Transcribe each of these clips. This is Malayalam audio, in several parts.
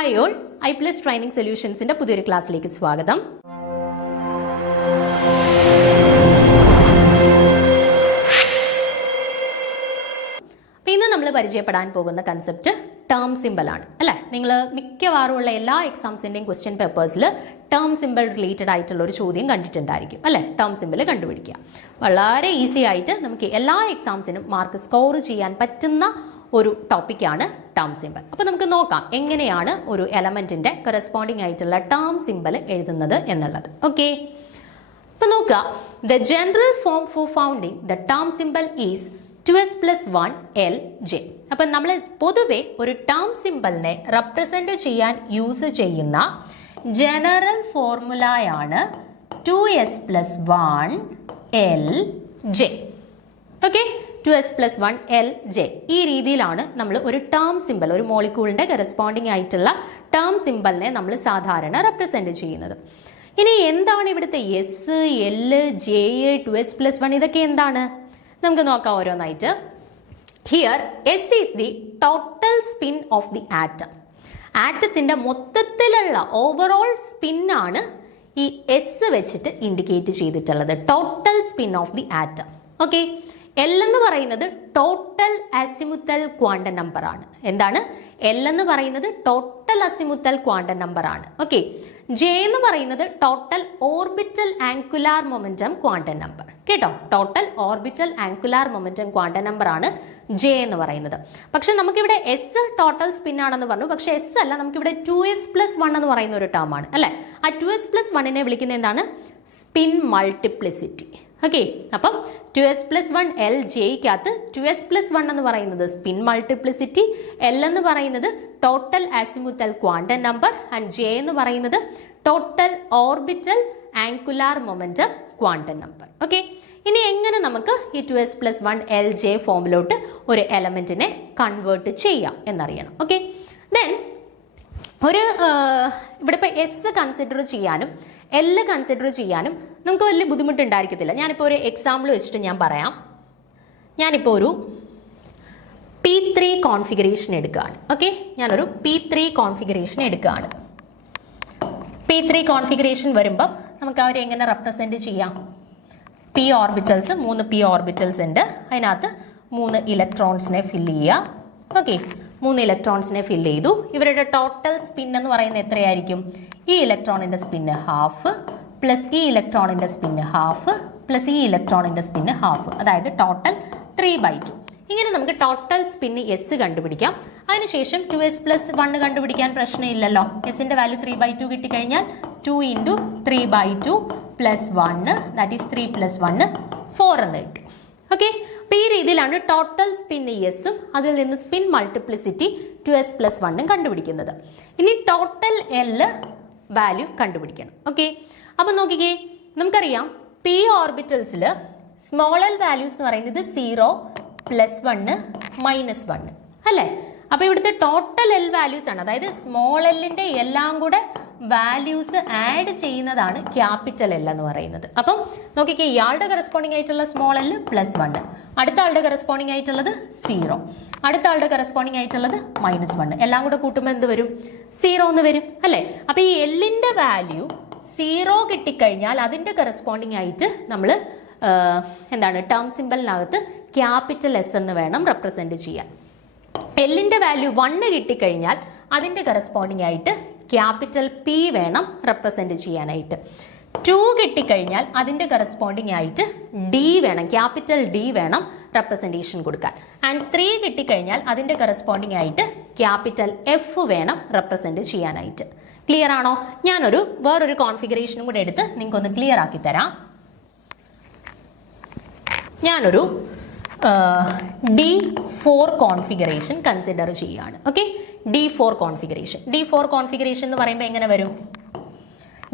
ഹായ് ഓൾ, iPlus ട്രെയിനിങ് സൊല്യൂഷൻസിന്റെ പുതിയൊരു ക്ലാസ്സിലേക്ക് സ്വാഗതം. ഇന്ന് നമ്മൾ പരിചയപ്പെടാൻ പോകുന്ന കൺസെപ്റ്റ് ടേം സിമ്പിൾ ആണ് അല്ലേ. നിങ്ങൾ മിക്കവാറുമുള്ള എല്ലാ എക്സാംസിൻ്റെയും ക്വസ്റ്റ്യൻ പേപ്പേഴ്സിൽ ടേം സിമ്പിൾ റിലേറ്റഡ് ആയിട്ടുള്ള ഒരു ചോദ്യം കണ്ടിട്ടുണ്ടായിരിക്കും അല്ലേ. ടേം സിമ്പിൾ കണ്ടുപിടിക്കുക വളരെ ഈസി ആയിട്ട് നമുക്ക് എല്ലാ എക്സാംസിനും മാർക്ക് സ്കോർ ചെയ്യാൻ പറ്റുന്ന ഒരു ടോപ്പിക്കാണ് ടേം സിമ്പിൾ. അപ്പോൾ നമുക്ക് നോക്കാം എങ്ങനെയാണ് ഒരു എലമെന്റിന്റെ കറസ്പോണ്ടിങ് ആയിട്ടുള്ള ടേം സിമ്പിൾ എഴുതുന്നത് എന്നുള്ളത്. ഓക്കെ, അപ്പോൾ നോക്കുക. The general form for founding the term symbol is 2s plus 1 LJ. അപ്പം നമ്മൾ പൊതുവെ ഒരു ടേം സിമ്പിളിനെ റെപ്രസെന്റ് ചെയ്യാൻ യൂസ് ചെയ്യുന്ന ജനറൽ ഫോർമുലയാണ് 2s plus 1 LJ. Okay, 2s plus 1 LJ. ഈ രീതിയിലാണ് നമ്മൾ ഒരു ടേം സിമ്പിൾ, ഒരു മോളിക്യൂളിന്റെ കറസ്പോണ്ടിങ് ആയിട്ടുള്ള ടേം സിമ്പിളിനെ നമ്മൾ സാധാരണ റെപ്രസെന്റ് ചെയ്യുന്നത്. ഇനി എന്താണ് ഇവിടുത്തെ S, L, J, 2s plus 1 ഇതൊക്കെ എന്താണ് നമുക്ക് നോക്കാം ഓരോന്നായിട്ട്. Here S is the total spin of the atom. ആറ്റത്തിന്റെ മൊത്തത്തിലുള്ള ഓവറോൾ സ്പിന്നാണ് ഈ എസ് വെച്ചിട്ട് ഇൻഡിക്കേറ്റ് ചെയ്തിട്ടുള്ളത്, total spin of the atom. Okay, L എന്ന് പറയുന്നത് ടോട്ടൽ അസിമുത്തൽ ക്വാണ്ടം നമ്പർ ആണ്. എന്താണ് എൽ എന്ന് പറയുന്നത്? ടോട്ടൽ അസിമുത്തൽ ക്വാണ്ടം നമ്പർ ആണ്. ഓക്കെ, ജെ എന്ന് പറയുന്നത് total orbital angular momentum quantum number. കേട്ടോ, total orbital angular momentum quantum number ആണ് ജെ എന്ന് പറയുന്നത്. പക്ഷെ നമുക്കിവിടെ എസ് ടോട്ടൽ സ്പിൻ ആണെന്ന് പറഞ്ഞു, പക്ഷെ എസ് അല്ല, നമുക്കിവിടെ 2s plus 1 എന്ന് പറയുന്ന ഒരു ടേം ആണ് അല്ലെ. ആ 2s plus 1 വിളിക്കുന്നത് എന്താണ്? Spin multiplicity. ഓക്കെ, അപ്പം 2s plus 1 LJക്കകത്ത് 2s plus 1 എന്ന് പറയുന്നത് സ്പിൻ മൾട്ടിപ്ലിസിറ്റി, എൽ എന്ന് പറയുന്നത് total azimuthal quantum number and J എന്ന് പറയുന്നത് total orbital angular momentum quantum number. Okay, ഇനി എങ്ങനെ നമുക്ക് ഈ 2s plus 1 LJ ഫോമിലോട്ട് ഒരു എലമെന്റിനെ കൺവേർട്ട് ചെയ്യാം എന്നറിയണം. ഓക്കെ, ദെൻ ഒരു ഇവിടെ ഇപ്പോൾ എസ് കൺസിഡർ ചെയ്യാനും എൽ കൺസിഡർ ചെയ്യാനും നമുക്ക് വലിയ ബുദ്ധിമുട്ടുണ്ടായിരിക്കത്തില്ല. ഞാനിപ്പോൾ ഒരു എക്സാമ്പിൾ വെച്ചിട്ട് ഞാൻ പറയാം. ഞാനിപ്പോൾ ഒരു P3 കോൺഫിഗറേഷൻ എടുക്കുകയാണ്. ഓക്കെ, ഞാനൊരു P3 കോൺഫിഗറേഷൻ എടുക്കുകയാണ്. P3 കോൺഫിഗറേഷൻ വരുമ്പോൾ നമുക്ക് അവരെ എങ്ങനെ റെപ്രസെൻറ്റ് ചെയ്യാം? പി ഓർബിറ്റൽസ്, 3 പി ഓർബിറ്റൽസ് ഉണ്ട്. അതിനകത്ത് 3 ഇലക്ട്രോൺസിനെ ഫില്ല് ചെയ്യുക. ഓക്കെ, 3 ഇലക്ട്രോൺസിനെ ഫില്ല് ചെയ്തു. ഇവരുടെ ടോട്ടൽ സ്പിൻ എന്ന് പറയുന്നത് എത്രയായിരിക്കും? ഈ ഇലക്ട്രോണിൻ്റെ സ്പിന്ന് ഹാഫ് പ്ലസ് ഈ ഇലക്ട്രോണിൻ്റെ സ്പിന്ന് ഹാഫ് പ്ലസ് ഈ ഇലക്ട്രോണിൻ്റെ സ്പിന്ന് ഹാഫ്, അതായത് ടോട്ടൽ 3/2. ഇങ്ങനെ നമുക്ക് ടോട്ടൽ സ്പിന്ന് എസ് കണ്ടുപിടിക്കാം. അതിനുശേഷം 2s plus 1 കണ്ടുപിടിക്കാൻ പ്രശ്നമില്ലല്ലോ. എസിൻ്റെ വാല്യൂ 3/2 കിട്ടിക്കഴിഞ്ഞാൽ 2 × 3/2 plus 1, ദാറ്റ് ഈസ് 3 plus 1 4 എന്ന് കിട്ടും. ഓക്കെ, അപ്പോൾ ഈ രീതിയിലാണ് ടോട്ടൽ സ്പിൻ എസും അതിൽ നിന്ന് സ്പിൻ മൾട്ടിപ്ലിസിറ്റി 2s plus 1 കണ്ടുപിടിക്കുന്നത്. ഇനി ടോട്ടൽ എൽ വാല്യൂ കണ്ടുപിടിക്കണം. ഓക്കെ, അപ്പോൾ നോക്കിക്കേ, നമുക്കറിയാം പി ഓർബിറ്റൽസിൽ സ്മോൾ എൽ വാല്യൂസ് എന്ന് പറയുന്നത് 0 +1 -1 അല്ലേ. അപ്പോൾ ഇവിടുത്തെ ടോട്ടൽ എൽ വാല്യൂസ് ആണ്, അതായത് സ്മോൾ എല്ലിൻ്റെ എല്ലാം കൂടെ വാല്യൂസ് ആഡ് ചെയ്യുന്നതാണ് ക്യാപിറ്റൽ എൽ എന്ന് പറയുന്നത്. അപ്പം നോക്കിക്കേ, ഇയാളുടെ കറസ്പോണ്ടിങ് ആയിട്ടുള്ള സ്മോൾ എൽ +1, അടുത്ത ആളുടെ കറസ്പോണ്ടിങ് ആയിട്ടുള്ളത് 0, അടുത്ത ആളുടെ കറസ്പോണ്ടിങ് ആയിട്ടുള്ളത് -1, എല്ലാം കൂടെ കൂട്ടുമ്പോൾ എന്ത് വരും? 0 എന്ന് വരും അല്ലേ. അപ്പോൾ ഈ എല്ലിൻ്റെ വാല്യൂ 0 കിട്ടിക്കഴിഞ്ഞാൽ അതിൻ്റെ കറസ്പോണ്ടിങ് ആയിട്ട് നമ്മൾ എന്താണ് ടേം സിമ്പിളിനകത്ത് ക്യാപിറ്റൽ എസ് എന്ന് വേണം റെപ്രസെൻറ്റ് ചെയ്യാൻ. എല്ലിൻ്റെ വാല്യൂ 1 കിട്ടിക്കഴിഞ്ഞാൽ അതിൻ്റെ കറസ്പോണ്ടിങ് ആയിട്ട് ക്യാപിറ്റൽ പി വേണം റെപ്രസെൻറ്റ് ചെയ്യാനായിട്ട്. 2 കിട്ടിക്കഴിഞ്ഞാൽ അതിൻ്റെ കറസ്പോണ്ടിങ് ആയിട്ട് ഡി വേണം, ക്യാപിറ്റൽ ഡി വേണം റെപ്രസെൻറ്റേഷൻ കൊടുക്കാൻ. ആൻഡ് 3 കിട്ടിക്കഴിഞ്ഞാൽ അതിൻ്റെ കറസ്പോണ്ടിങ് ആയിട്ട് ക്യാപിറ്റൽ എഫ് വേണം റെപ്രസെൻറ്റ് ചെയ്യാനായിട്ട്. ക്ലിയർ ആണോ? ഞാനൊരു വേറൊരു കോൺഫിഗറേഷനും കൂടെ എടുത്ത് നിങ്ങൾക്കൊന്ന് ക്ലിയർ ആക്കി തരാം. ഞാനൊരു D4 കോൺഫിഗറേഷൻ കൺസിഡർ ചെയ്യുകയാണ്. ഓക്കെ, D4 കോൺഫിഗറേഷൻ എന്ന് പറയുമ്പോൾ എങ്ങനെ വരും?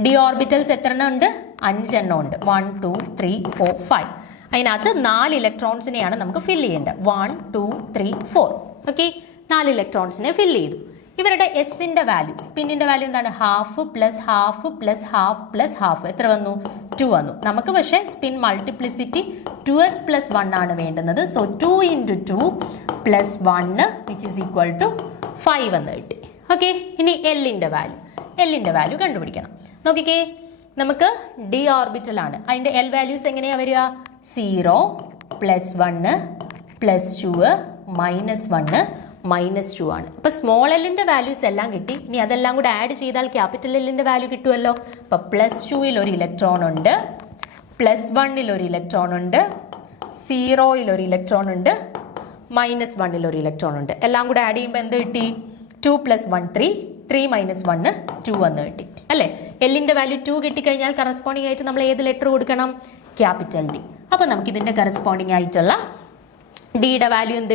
ഡി ഓർബിറ്റൽസ് എത്ര എണ്ണം ഉണ്ട്? 5 എണ്ണം ഉണ്ട്. 1 2 3 4 5. അതിനകത്ത് 4 ഇലക്ട്രോൺസിനെയാണ് നമുക്ക് ഫില്ല് ചെയ്യേണ്ടത്. 1 2 3 4. ഓക്കെ, 4 ഇലക്ട്രോൺസിനെ ഫില്ല് ചെയ്തു. ഇവരുടെ എസിൻ്റെ വാല്യൂ, സ്പിന്നിൻ്റെ വാല്യൂ എന്താണ്? Half plus half plus half plus half, എത്ര വന്നു? 2 വന്നു. നമുക്ക് പക്ഷേ സ്പിൻ മൾട്ടിപ്ലിസിറ്റി 2s plus 1 ആണ് വേണ്ടുന്നത്. So 2 × 2 + 1 which is equal to 5 എന്ന് കിട്ടി. ഓക്കെ, ഇനി എല്ലിൻ്റെ വാല്യൂ കണ്ടുപിടിക്കണം. നോക്കിക്കേ, നമുക്ക് ഡി ഓർബിറ്റൽ ആണ്. അതിൻ്റെ എൽ വാല്യൂസ് എങ്ങനെയാണ് വരിക? 0 +1 +2 -1 -2 ആണ്. അപ്പോൾ സ്മോൾ എല്ലിൻ്റെ വാല്യൂസ് എല്ലാം കിട്ടി. ഇനി അതെല്ലാം കൂടെ ആഡ് ചെയ്താൽ ക്യാപിറ്റൽ എല്ലിൻ്റെ വാല്യൂ കിട്ടുമല്ലോ. അപ്പോൾ +2ൽ ഒരു ഇലക്ട്രോൺ ഉണ്ട്, +1ൽ ഒരു ഇലക്ട്രോൺ ഉണ്ട്, 0ൽ ഒരു ഇലക്ട്രോൺ ഉണ്ട്, -1ൽ ഒരു ഇലക്ട്രോൺ ഉണ്ട്. എല്ലാം കൂടെ ആഡ് ചെയ്യുമ്പോൾ എന്ത് കിട്ടി? 2 + 1 3, 3 - 1 2 എന്ന് കിട്ടി അല്ലേ. എല്ലിൻ്റെ വാല്യൂ 2 കിട്ടിക്കഴിഞ്ഞാൽ കറസ്പോണ്ടിങ് ആയിട്ട് നമ്മൾ ഏത് ലെറ്റർ കൊടുക്കണം? Capital D. അപ്പോൾ നമുക്ക് ഇതിൻ്റെ കറസ്പോണ്ടിങ് ആയിട്ടുള്ള ഡിയുടെ വാല്യൂ എന്ത്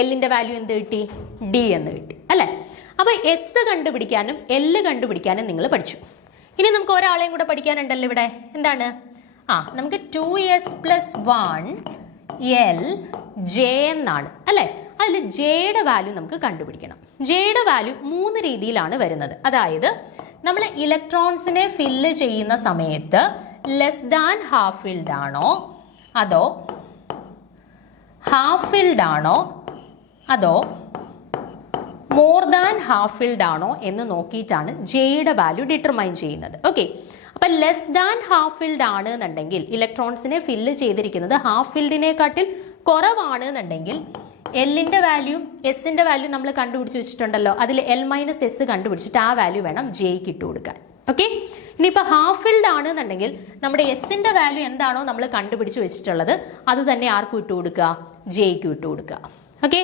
എല്ലിൻ്റെ വാല്യൂ എന്ത് കിട്ടി? ഡി എന്ന് കിട്ടി അല്ലേ. അപ്പോൾ എസ് കണ്ടുപിടിക്കാനും എല്ല് കണ്ടുപിടിക്കാനും നിങ്ങൾ പഠിച്ചു. ഇനി നമുക്ക് ഒരാളെയും കൂടെ പഠിക്കാനുണ്ടല്ലോ ഇവിടെ. എന്താണ്? നമുക്ക് 2s + 1 L J എന്നാണ് അല്ലേ. അതിൽ ജെയുടെ വാല്യൂ നമുക്ക് കണ്ടുപിടിക്കണം. ജെയുടെ വാല്യൂ 3 രീതിയിലാണ് വരുന്നത്. അതായത് നമ്മൾ ഇലക്ട്രോൺസിനെ ഫില്ല് ചെയ്യുന്ന സമയത്ത് ലെസ് ദാൻ ഹാഫ് ഫിൽഡ് ആണോ, അതോ ഹാഫ് ഫിൽഡ് ആണോ, അതോ മോർ ദാൻ ഹാഫ് ഫിൽഡ് ആണോ എന്ന് നോക്കിയിട്ടാണ് ജെയുടെ വാല്യൂ ഡിറ്റർമൈൻ ചെയ്യുന്നത്. ഓക്കെ, അപ്പം ലെസ് ദാൻ ഹാഫ് ഫിൽഡ് ആണ് എന്നുണ്ടെങ്കിൽ ഇലക്ട്രോൺസിനെ ഫില്ല് ചെയ്തിരിക്കുന്നത് ഹാഫ് ഫിൽഡിനെക്കാട്ടിൽ കുറവാണ് എന്നുണ്ടെങ്കിൽ എല്ലിൻ്റെ വാല്യൂ എസിൻ്റെ വാല്യൂ നമ്മൾ കണ്ടുപിടിച്ച് വെച്ചിട്ടുണ്ടല്ലോ. അതിൽ L-S കണ്ടുപിടിച്ചിട്ട് ആ വാല്യൂ വേണം ജെയ്ക്ക് ഇട്ട് കൊടുക്കാൻ. ഓക്കെ, ഇനിയിപ്പോൾ ഹാഫ് ഫിൽഡ് ആണ് എന്നുണ്ടെങ്കിൽ നമ്മുടെ എസിൻ്റെ വാല്യൂ എന്താണോ നമ്മൾ കണ്ടുപിടിച്ച് വെച്ചിട്ടുള്ളത് അത് തന്നെ ആർക്കും ഇട്ട് കൊടുക്കുക? ജെയ്ക്കും ഇട്ട് കൊടുക്കുക. ഓക്കെ,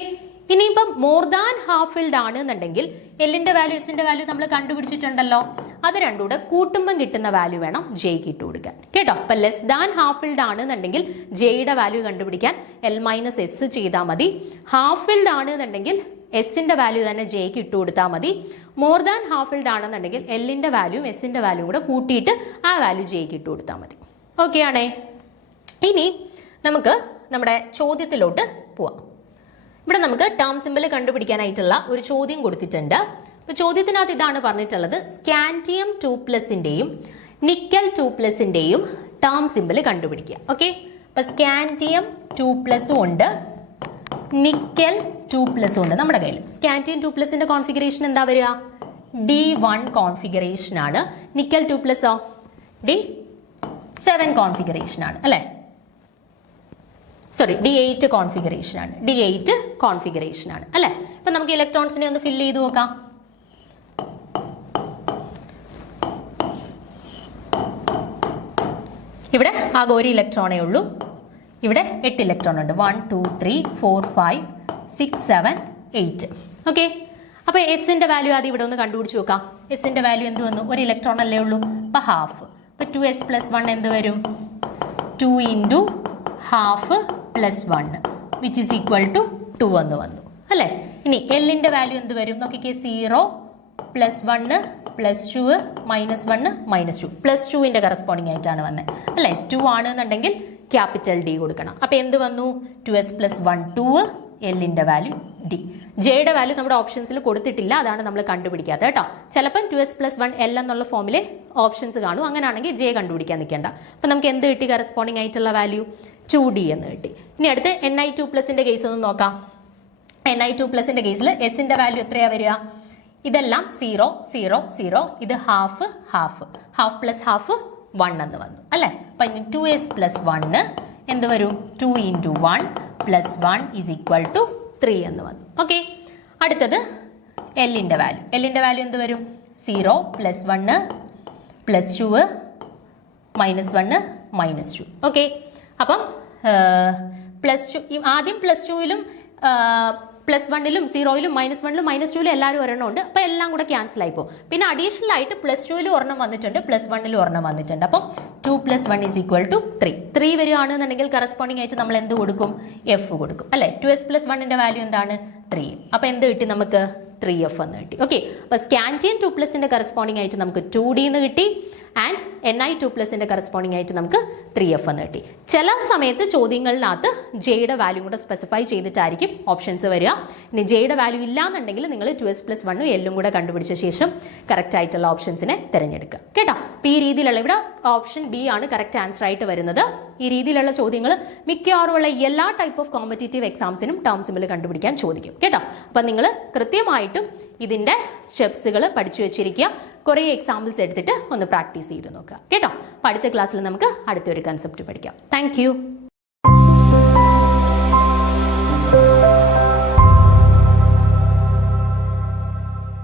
ഇനിയിപ്പം മോർ ദാൻ ഹാഫ് ഫിൽഡ് ആണ് എന്നുണ്ടെങ്കിൽ എല്ലിൻ്റെ വാല്യൂ എസിൻ്റെ വാല്യൂ നമ്മൾ കണ്ടുപിടിച്ചിട്ടുണ്ടല്ലോ. അത് രണ്ടും കൂടെ കൂട്ടുമ്പം കിട്ടുന്ന വാല്യൂ വേണം ജെയ്ക്ക് ഇട്ട് കൊടുക്കാൻ. കേട്ടോ, അപ്പം ലെസ് ദാൻ ഹാഫ് ഫിൽഡ് ആണ് എന്നുണ്ടെങ്കിൽ ജെയുടെ വാല്യൂ കണ്ടുപിടിക്കാൻ L-S ചെയ്താൽ മതി. ഹാഫ് ഫിൽഡ് ആണ് എന്നുണ്ടെങ്കിൽ എസിൻ്റെ വാല്യൂ തന്നെ ജെയ്ക്ക് ഇട്ട് കൊടുത്താൽ മതി. മോർ ദാൻ ഹാഫ് ഫിൽഡ് ആണെന്നുണ്ടെങ്കിൽ എല്ലിൻ്റെ വാല്യൂയും എസിൻ്റെ വാല്യൂയും കൂടെ കൂട്ടിയിട്ട് ആ വാല്യൂ ജെയ്ക്ക് ഇട്ട് കൊടുത്താൽ മതി. ഓക്കെ ആണേ. ഇനി നമുക്ക് നമ്മുടെ ചോദ്യത്തിലോട്ട് പോവാം. ഇവിടെ നമുക്ക് ടേം സിമ്പിൾ കണ്ടുപിടിക്കാനായിട്ടുള്ള ഒരു ചോദ്യം കൊടുത്തിട്ടുണ്ട്. അപ്പോൾ ചോദ്യത്തിനകത്ത് ഇതാണ് പറഞ്ഞിട്ടുള്ളത്: സ്കാൻഡിയം 2+ൻ്റെയും നിക്കൽ 2+ൻ്റെയും ടേം സിമ്പിൾ കണ്ടുപിടിക്കുക. ഓക്കെ, അപ്പോൾ സ്കാൻഡിയം 2+ ഉണ്ട്, നിക്കൽ 2+ ഉണ്ട് നമ്മുടെ കയ്യിൽ. സ്കാൻഡിയം 2+ൻ്റെ കോൺഫിഗറേഷൻ എന്താ വരിക? D1 കോൺഫിഗറേഷൻ ആണ്. നിക്കൽ 2+ഓ D7 കോൺഫിഗറേഷൻ ആണ് അല്ലേ. D8 കോൺഫിഗറേഷൻ ആണ്. D8 കോൺഫിഗറേഷൻ ആണ് അല്ലേ. ഇപ്പം നമുക്ക് ഇലക്ട്രോൺസിനെ ഒന്ന് ഫില്ല് ചെയ്ത് നോക്കാം. ഇവിടെ ആകെ ഒരു ഇലക്ട്രോണേ ഉള്ളൂ. ഇവിടെ 8 ഇലക്ട്രോൺ ഉണ്ട്. 1 2 3 4 5 6 7 8. ഓക്കെ, അപ്പോൾ എസിൻ്റെ വാല്യൂ ആദ്യം ഇവിടെ ഒന്ന് കണ്ടുപിടിച്ച് നോക്കാം. എസിൻ്റെ വാല്യൂ എന്ത് വന്നു? ഒരു ഇലക്ട്രോൺ അല്ലേ ഉള്ളൂ, അപ്പോൾ ഹാഫ്. അപ്പോൾ 2s + 1 എന്ത് വരും? 2 × half +1 which is equal to 2 എന്ന് വന്നു അല്ലേ. ഇനി എല്ലിൻ്റെ വാല്യൂ എന്ത് വരും? നോക്കിക്കേ, 0 +1 +2 -1 -2. +2ൻ്റെ കറസ്പോണ്ടിങ് ആയിട്ടാണ് വന്നത് അല്ലേ. 2 ആണെന്നുണ്ടെങ്കിൽ ക്യാപിറ്റൽ ഡി കൊടുക്കണം. അപ്പോൾ എന്ത് വന്നു? 2s + 1 2, എല്ലിൻ്റെ വാല്യൂ ഡി. ജെയുടെ വാല്യൂ നമ്മുടെ ഓപ്ഷൻസിൽ കൊടുത്തിട്ടില്ല, അതാണ് നമ്മൾ കണ്ടുപിടിക്കാത്തത് കേട്ടോ. ചിലപ്പം 2s + 1 L എന്നുള്ള ഫോമിൽ ഓപ്ഷൻസ് കാണും. അങ്ങനെയാണെങ്കിൽ ജെ കണ്ടുപിടിക്കാൻ നിൽക്കേണ്ട. അപ്പം നമുക്ക് എന്ത് കിട്ടി? കറസ്പോണ്ടിങ് ആയിട്ടുള്ള വാല്യൂ 2D എന്ന് കിട്ടി. ഇനി അടുത്ത് Ni2+ൻ്റെ കേസ് ഒന്ന് നോക്കാം. Ni2+ൻ്റെ കേസിൽ എസിൻ്റെ വാല്യൂ എത്രയാണ് വരിക? ഇതെല്ലാം 0 0 0, ഇത് half half, half plus half 1 എന്ന് വന്നു അല്ലേ. അപ്പം ഇനി 2s + 1 എന്ത് വരും? 2 × 1 + 1 = 3 എന്ന് വന്നു. ഓക്കെ, അടുത്തത് എല്ലിൻ്റെ വാല്യൂ. എല്ലിൻ്റെ വാല്യൂ എന്ത് വരും? 0 +1 +2 -1 -2. ഓക്കെ, അപ്പം +2 ആദ്യം +2ലും +1ലും 0ലും -1ലും -2ലും എല്ലാവരും ഒരെണ്ണം ഉണ്ട്. അപ്പോൾ എല്ലാം കൂടെ ക്യാൻസൽ ആയിപ്പോൾ. പിന്നെ അഡീഷണൽ ആയിട്ട് +2ലും ഒരെണ്ണം വന്നിട്ടുണ്ട്, +1ലും ഒരെണ്ണം വന്നിട്ടുണ്ട്. അപ്പം 2 + 1 = 3. 3 വരികയാണെന്നുണ്ടെങ്കിൽ കറസ്പോണ്ടിങ് ആയിട്ട് നമ്മൾ എന്ത് കൊടുക്കും? എഫ് കൊടുക്കും അല്ലേ. 2s + 1ൻ്റെ വാല്യൂ എന്താണ്? 3. അപ്പോൾ എന്ത് കിട്ടി നമുക്ക്? 3f എന്ന് കിട്ടി. ഓക്കെ, അപ്പോൾ സ്കാൻഡിയം 2+ൻ്റെ കറസ്പോണ്ടിങ് ആയിട്ട് നമുക്ക് 2D എന്ന് കിട്ടി. ആൻഡ് Ni2+ന്റെ കറസ്പോണ്ടിങ് ആയിട്ട് നമുക്ക് 3F എന്ന് കിട്ടി. ചില സമയത്ത് ചോദ്യങ്ങളിനകത്ത് ജെയുടെ വാല്യൂ കൂടെ സ്പെസിഫൈ ചെയ്തിട്ടായിരിക്കും ഓപ്ഷൻസ് വരിക. ഇനി ജെയുടെ വാല്യൂ ഇല്ലാന്നുണ്ടെങ്കിൽ നിങ്ങൾ 2s+1 എല്ലും കൂടെ കണ്ടുപിടിച്ച ശേഷം കറക്റ്റ് ആയിട്ടുള്ള ഓപ്ഷൻസിനെ തിരഞ്ഞെടുക്കുക കേട്ടോ. അപ്പോൾ ഈ രീതിയിലുള്ള ഇവിടെ ഓപ്ഷൻ ബി ആണ് കറക്റ്റ് ആൻസർ ആയിട്ട് വരുന്നത്. ഈ രീതിയിലുള്ള ചോദ്യങ്ങൾ മിക്കവാറുമുള്ള എല്ലാ ടൈപ്പ് ഓഫ് കോമ്പറ്റേറ്റീവ് എക്സാംസിനും ടേം സിംബൽ കണ്ടുപിടിക്കാൻ ചോദിക്കും കേട്ടോ. അപ്പം നിങ്ങൾ കൃത്യമായിട്ടും ഇതിൻ്റെ സ്റ്റെപ്സുകൾ പഠിച്ചു വെച്ചിരിക്കുക. കുറേ എക്സാമ്പിൾസ് എടുത്തിട്ട് ഒന്ന് പ്രാക്ടീസ് ചെയ്ത് നോക്കുക കേട്ടോ. അപ്പോൾ അടുത്ത ക്ലാസ്സിൽ നമുക്ക് അടുത്തൊരു കൺസെപ്റ്റ് പഠിക്കാം. താങ്ക്